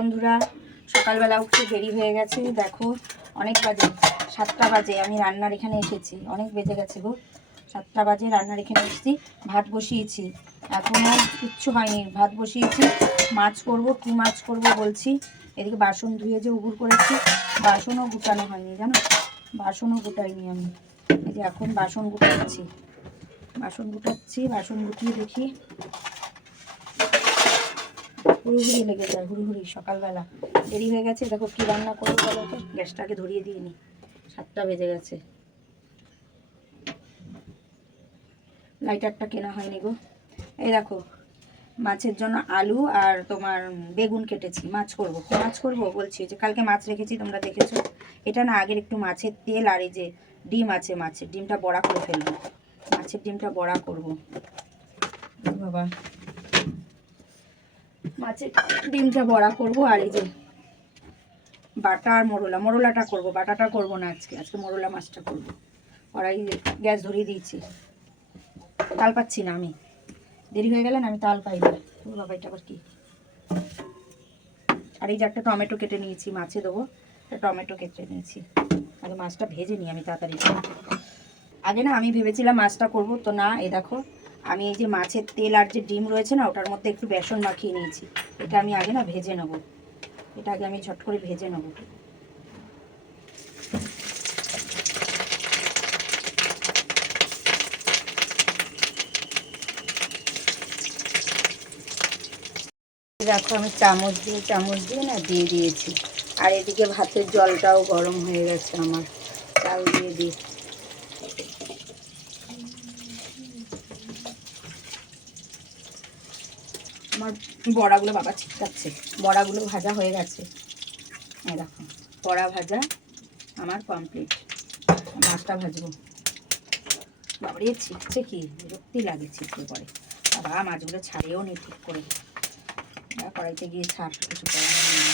বন্ধুরা, সকালবেলা উঠতে দেরি হয়ে গেছে। দেখো অনেক বাজে, 7টা বাজে। আমি রান্নার এখানে এসেছি, অনেক বেজে গেছে গো। 7টা বাজে রান্নার এখানে এসেছি, ভাত বসিয়েছি, এখনও কিচ্ছু হয়নি। ভাত বসিয়েছি, মাছ করব, কী মাছ করব বলছি। এদিকে বাসন ধুয়ে যে উবুর করেছি, বাসনও গুটানো হয়নি জানো, বাসনও গুটাইনি আমি। এই যে এখন বাসন গুটাচ্ছি, বাসন গুটিয়ে দেখি। হুড়ুহুড়ি লেগে যায়, হুড়ুহুড়ি। সকালবেলা দেরি হয়ে গেছে। দেখো কী রান্না করবো বলো তো। গ্যাসটাকে ধরিয়ে দিয়ে নি, 7টা বেজে গেছে। লাইটারটা কেনা হয়নি গো। এই দেখো মাছের জন্য আলু আর তোমার বেগুন কেটেছি। মাছ করব, মাছ করব বলছি যে কালকে মাছ রেখেছি, তোমরা দেখেছো। এটা না আগের একটু মাছের তেল আর এই যে ডিম আছে, মাছের ডিমটা বড়া করে ফেলবো। মাছের ডিমটা বড়া করব বাবা, মাছের ডিমটা বড়া করব। আর এই যে বাটা আর মোরলাটা করব, বাটাটা করব না আজকে মোরলা মাছটা করব। কড়াই গ্যাস ধরিয়ে দিয়েছি, তাল পাচ্ছি না আমি, দেরি হয়ে গেলে না আমি তাল পাই না। বাবা এটা আবার কি। আর এই যে একটা টমেটো কেটে নিয়েছি, মাছে দেবো, একটা টমেটো কেটে নিয়েছি। আগে মাছটা ভেজে নিই আমি তাড়াতাড়ি। আগে না আমি ভেবেছিলাম মাছটা করব, তো না, এই দেখো আমি এই যে মাছের তেল আর যে ডিম রয়েছে না, ওটার মধ্যে একটু বেসন মাখিয়ে নিয়েছি। এটা আমি আগে না ভেজে নেবো, এটা আগে আমি ঝট করে ভেজে নেবো। দেখো আমি চামচ দিয়ে না দিয়ে দিয়েছি। আর এদিকে ভাতের জলটাও গরম হয়ে গেছে আমার, চাল দিয়ে দিই। আমার বড়াগুলো বাবা ছিটকাচ্ছে, বড়াগুলো ভাজা হয়ে গেছে। এই দেখো বড়া ভাজা আমার কমপ্লিট। মাছটা ভাজবো। বাবারে ছিটছে, কি বিরক্তি লাগে ছিটকে পরে। বাবা মাছগুলো ছাড়িয়েও নেই ঠিক করে, কড়াইতে গিয়ে ছাড় কিছু করা হবে না।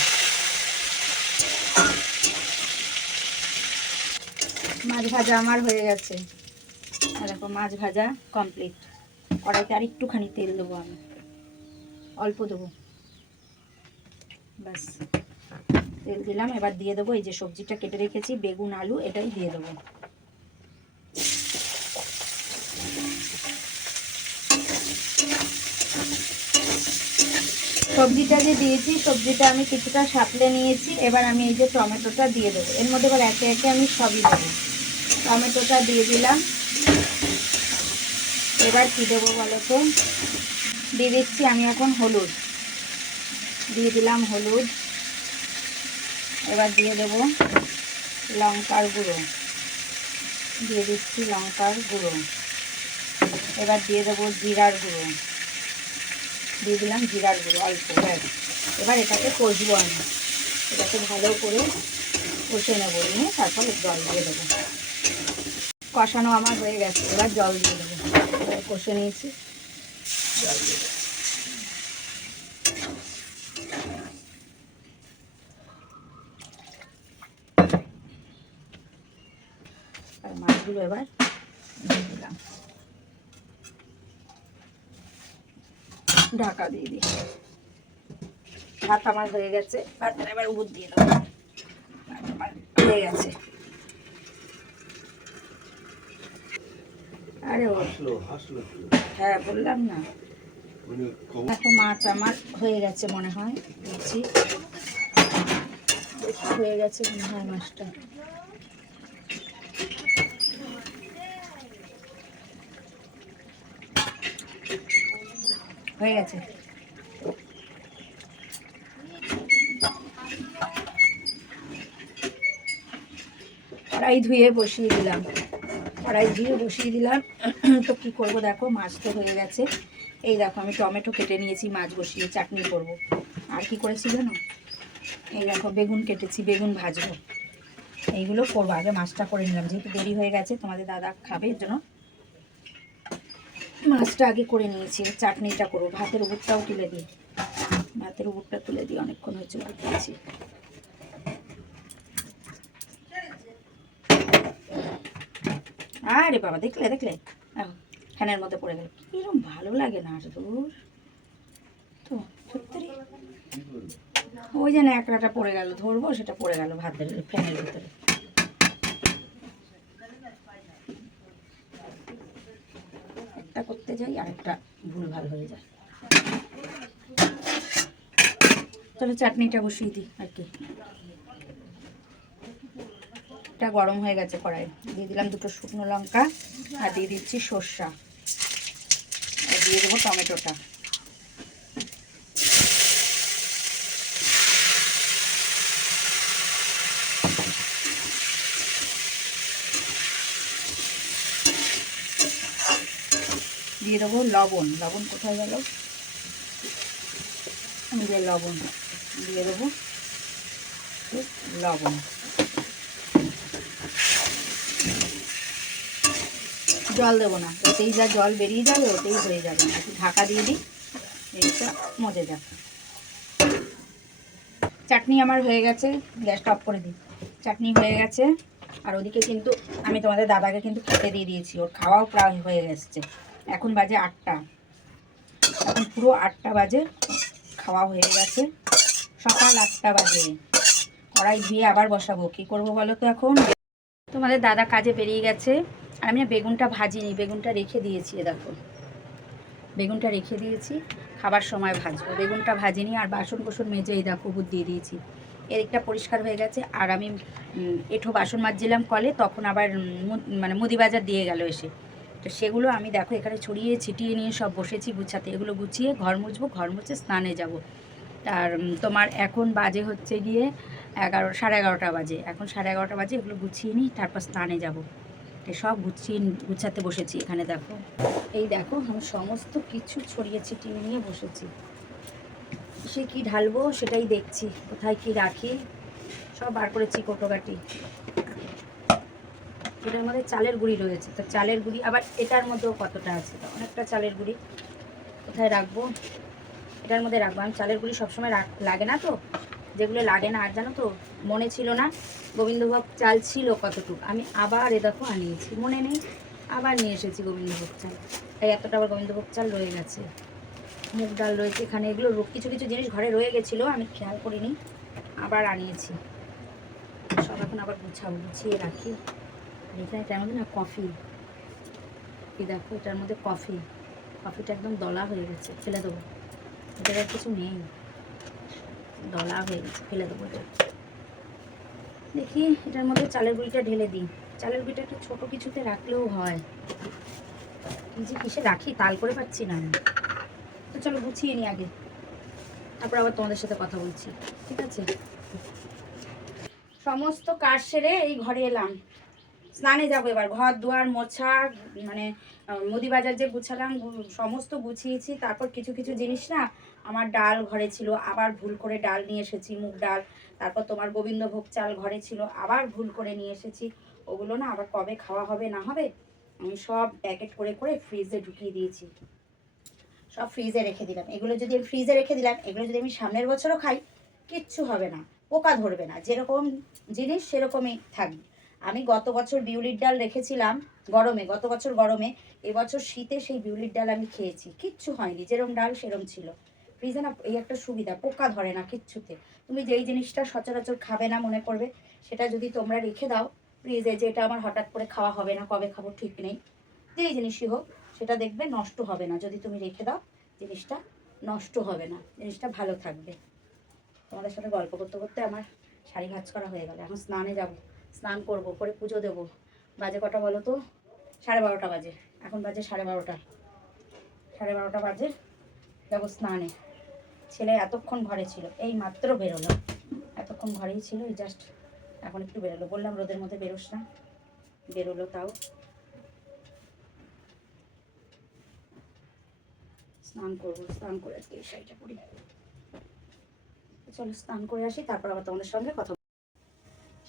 মাছ ভাজা আমার হয়ে গেছে। আর দেখো মাছ ভাজা কমপ্লিট। কড়াইতে আর একটুখানি তেল দেবো আমি, অল্প দেবো, ব্যাস তেল দিলাম। এবার দিয়ে দেবো এই যে সবজিটা কেটে রেখেছি, বেগুন আলু, এটাই দিয়ে দেবো। সবজিটা যে দিয়েছি, সবজিটা আমি কিছুটা সাঁতলে নিয়েছি। এবার আমি এই যে টমেটোটা দিয়ে দেবো এর মধ্যে। এবার একে একে আমি সবই দেবো। টমেটোটা দিয়ে দিলাম। এবার কী দেবো বলো তো, দিয়ে দিচ্ছি আমি এখন হলুদ, দিয়ে দিলাম হলুদ। এবার দিয়ে দেবো লঙ্কার গুঁড়ো, দিয়ে দিচ্ছি লঙ্কার গুঁড়ো। এবার দিয়ে দেবো জিরার গুঁড়ো, দিয়ে দিলাম জিরার গুঁড়ো অল্প। এবার এটাকে কষবো আমি, এটাকে ভালো করে কষে নেবো, নিয়ে তারপর জল দিয়ে দেবো। কষানো আমার হয়ে গেছে, এবার জল দিয়ে দেবো। এবার কষে নিয়েছি, জল দিয়ে দেবো। আর মাছগুলো এবার দিয়ে দিলাম, ঢাকা দিয়ে দিই। ভাত আমার হয়ে গেছে, ভাতটা এবার উবুর দিয়ে দেবো। আমার হয়ে গেছে। আরে হ্যাঁ বললাম না। দেখো মাছ আমার হয়ে গেছে মনে হয়, দেখছি হয়ে গেছে মনে হয় মাছটা। হয়ে গেছে। কড়াই ধুয়ে বসিয়ে দিলাম, তো কী করবো দেখো, মাছ তো হয়ে গেছে। এই দেখো আমি টমেটো কেটে নিয়েছি, মাছ বসিয়ে চাটনি করব। আর কি করেছি জানো, এই দেখো বেগুন কেটেছি, বেগুন ভাজবো। এইগুলো করবো, আগে মাছটা করে নিলাম, যেহেতু দেরি হয়ে গেছে, তোমাদের দাদা খাবে এর জন্য মাছটা আগে করে নিয়েছি। চাটনিটা করবো। ভাতের উপরটাও তুলে দিই, ভাতের উপরটা তুলে দিই, অনেকক্ষণ হয়েছে উপর দিয়েছি। আরে বাবা দেখলে ফ্যানের মধ্যে পড়ে গেল, কিরম ভালো লাগে না। দূর তো সত্যি ওই যে ন্যাকড়াটা পড়ে গেল, ধরবো সেটা পড়ে গেল ভাতের ফ্যানের ভিতরে। একটা করতে যাই আর একটা ভুলভাল হয়ে যায়। চলো চাটনিটা বসিয়ে দিই আর কি। এটা গরম হয়ে গেছে কড়াই, দিয়ে দিলাম 2টো শুকনো লঙ্কা আর দিয়ে দিচ্ছি সর্ষা, আর দিয়ে দেবো টমেটোটা। দিয়ে দেবো লবণ। লবণ কোথায় গেল? যে লবণ দিয়ে দেবো, লবণ। জল দেবো না, ওতেই যা জল বেরিয়ে যাবে ওতেই হয়ে যাবে। একটু ঢাকা দিয়ে দিই, এইটা মজে যাক। চাটনি আমার হয়ে গেছে, গ্যাসটা অফ করে দিই। চাটনি হয়ে গেছে। আর ওদিকে কিন্তু আমি তোমাদের দাদাকে কিন্তু খেতে দিয়ে দিয়েছি, ওর খাওয়াও প্রায় হয়ে গেছে। এখন বাজে 8টা, এখন পুরো 8টা বাজে, খাওয়া হয়ে গেছে। সকাল 8টা বাজে। কড়াই ধুয়ে আবার বসাবো, কী করবো বলো তো এখন? তোমাদের দাদা কাজে বেরিয়ে গেছে, আর আমি বেগুনটা ভাজিনি, বেগুনটা রেখে দিয়েছি। দেখো বেগুনটা রেখে দিয়েছি, খাবার সময় ভাজবো। বেগুনটা ভাজিনি, আর বাসন কোসন মেজে এই দেখো উপর দিয়ে দিয়েছি। এদিকটা পরিষ্কার হয়ে গেছে। আর আমি এঁঠো বাসন মাজছিলাম কলে, তখন আবার মানে মুদি বাজার দিয়ে গেল এসে, তো সেগুলো আমি দেখো এখানে ছড়িয়ে ছিটিয়ে নিয়ে সব বসেছি গুছাতে। এগুলো গুছিয়ে ঘর মুছবো, ঘর মুছে স্নানে যাব। আর তোমার এখন বাজে হচ্ছে গিয়ে 11:30 বাজে। এখন 11:30 বাজে, এগুলো গুছিয়ে নিই, তারপর স্নানে যাব। সব গুছাতে বসেছি এখানে। দেখো এই দেখো আমি সমস্ত কিছু ছড়িয়ে ছিটিয়ে নিয়ে বসেছি। সে কি ঢালবো সেটাই দেখছি, কোথায় কি রাখি সব বার করেছি কোটোকাটি। এটার মধ্যে চালের গুঁড়ি রয়েছে, তো চালের গুঁড়ি আবার এটার মধ্যেও কতটা আছে, তো অনেকটা চালের গুঁড়ি। কোথায় রাখবো? এটার মধ্যে রাখবো। আমি চালের গুঁড়ি সবসময় লাগে না তো, যেগুলো লাগে না। আর জানো তো মনে ছিল না গোবিন্দভোগ চাল ছিল কতটুকু, আমি আবার এ দেখো আনিয়েছি, মনে নেই, আবার নিয়ে এসেছি গোবিন্দভোগ চাল। তাই এতটা আবার গোবিন্দভোগ চাল রয়ে গেছে। মুগ ডাল রয়েছে এখানে, এগুলো কিছু কিছু জিনিস ঘরে রয়ে গেছিলো, আমি খেয়াল করিনি, আবার আনিয়েছি। সব এখন আবার গুছাবো, গুছিয়ে রাখি। এখানে এটার মধ্যে না কফি, এই দেখো এটার মধ্যে কফি, কফিটা একদম দলা হয়ে গেছে, ফেলে দেবো। এটার আর কিছু নেই, দলা হয়ে গেছে, ফেলে দেবো। দেখি এটার মধ্যে চালের গুঁড়িটা ঢেলে দিই। চালের গুঁড়িটা একটু ছোটো কিছুতে রাখলেও হয়, কি যে কিসে রাখি তাল করে পাচ্ছি না আমি। তো চলো গুছিয়ে নিই আগে, তারপর আবার তোমাদের সাথে কথা বলছি, ঠিক আছে? সমস্ত কাজ সেরে এই ঘরে এলাম, স্নানে যাবো এবার। ঘর দুয়ার মোছা, মানে মুদি বাজার যে গুছালাম সমস্ত গুছিয়েছি। তারপর কিছু কিছু জিনিস না, আমার ডাল ঘরে ছিল, আবার ভুল করে ডাল নিয়ে এসেছি, মুগ ডাল। তারপর তোমার গোবিন্দভোগ চাল ঘরে ছিল, আবার ভুল করে নিয়ে এসেছি। ওগুলো না আবার কবে খাওয়া হবে না হবে, আমি সব প্যাকেট করে করে ফ্রিজে ঢুকিয়ে দিয়েছি, সব ফ্রিজে রেখে দিলাম। এগুলো যদি আমি ফ্রিজে রেখে দিলাম, এগুলো যদি আমি সামনের বছরও খাই কিচ্ছু হবে না, পোকা ধরবে না, যেরকম জিনিস সেরকমই থাকবে। আমি গত বছর বিউলির ডাল রেখেছিলাম গরমে, গত বছর গরমে, এবছর শীতে সেই বিউলির ডাল আমি খেয়েছি, কিচ্ছু হয়নি, যেরকম ডাল সেরকম ছিল। ফ্রিজে না এই একটা সুবিধা, পোকা ধরে না কিচ্ছুতে। তুমি যেই জিনিসটা সচরাচর খাবে না মনে করবে, সেটা যদি তোমরা রেখে দাও ফ্রিজে, যে এটা আমার হঠাৎ করে খাওয়া হবে না, কবে খাবো ঠিক নেই, যেই জিনিসই হোক, সেটা দেখবে নষ্ট হবে না। যদি তুমি রেখে দাও জিনিসটা নষ্ট হবে না, জিনিসটা ভালো থাকবে। তোমাদের সাথে গল্প করতে করতে আমার শাড়ি ভাঁজ করা হয়ে গেল। এখন স্নানে যাব, স্নান করব, করে পুজো দেবো। বাজে কটা বলো তো? 12:30 বাজে। এখন বাজে 12:30, 12:30 বাজে, যাবো স্নানে। ছেলে এতক্ষণ ঘরে ছিল, এই মাত্র বেরোলো, এতক্ষণ ঘরেই ছিল, এই জাস্ট এখন একটু বেরোলো। বললাম রোদের মধ্যে বেরোস না, বেরোলো তাও। স্নান করবো, স্নান করে আজকে এই শাড়িটা পরি। চলো স্নান করে আসি, তারপর আবার তোমাদের সঙ্গে কথা।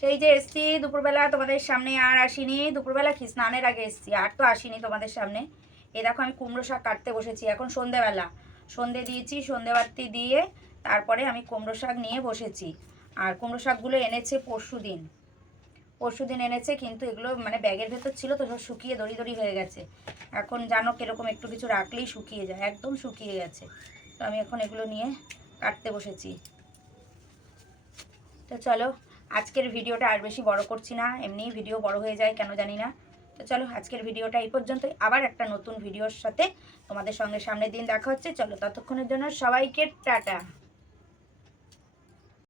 সেই যে এসছি দুপুরবেলা তোমাদের সামনে, আর আসিনি। দুপুরবেলা কি স্নানের আগে এসছি, আর তো আসিনি তোমাদের সামনে। এই দেখো আমি কুমড়ো শাক কাটতে বসেছি, এখন সন্ধেবেলা, সন্ধে দিয়েছি, সন্ধেবাতি দিয়ে তারপরে আমি কুমড়ো শাক নিয়ে বসেছি। আর কুমড়ো শাকগুলো এনেছে পরশুদিন এনেছে, কিন্তু এগুলো মানে ব্যাগের ভেতর ছিল তো সব শুকিয়ে দড়ি দড়ি হয়ে গেছে। এখন জানো কিরকম একটু কিছু রাখলেই শুকিয়ে যায়, একদম শুকিয়ে গেছে। তো আমি এখন এগুলো নিয়ে কাটতে বসেছি। তো চলো আজকের ভিডিওটা আর বেশি বড় করছি না, এমনিই ভিডিও বড় হয়ে যায় কেন জানি না। তো চলো আজকের ভিডিওটা এই পর্যন্তই, আবার একটা নতুন ভিডিওর সাথে তোমাদের সঙ্গে সামনের দিন দেখা হচ্ছে। চলো ততক্ষণের জন্য সবাইকে টাটা।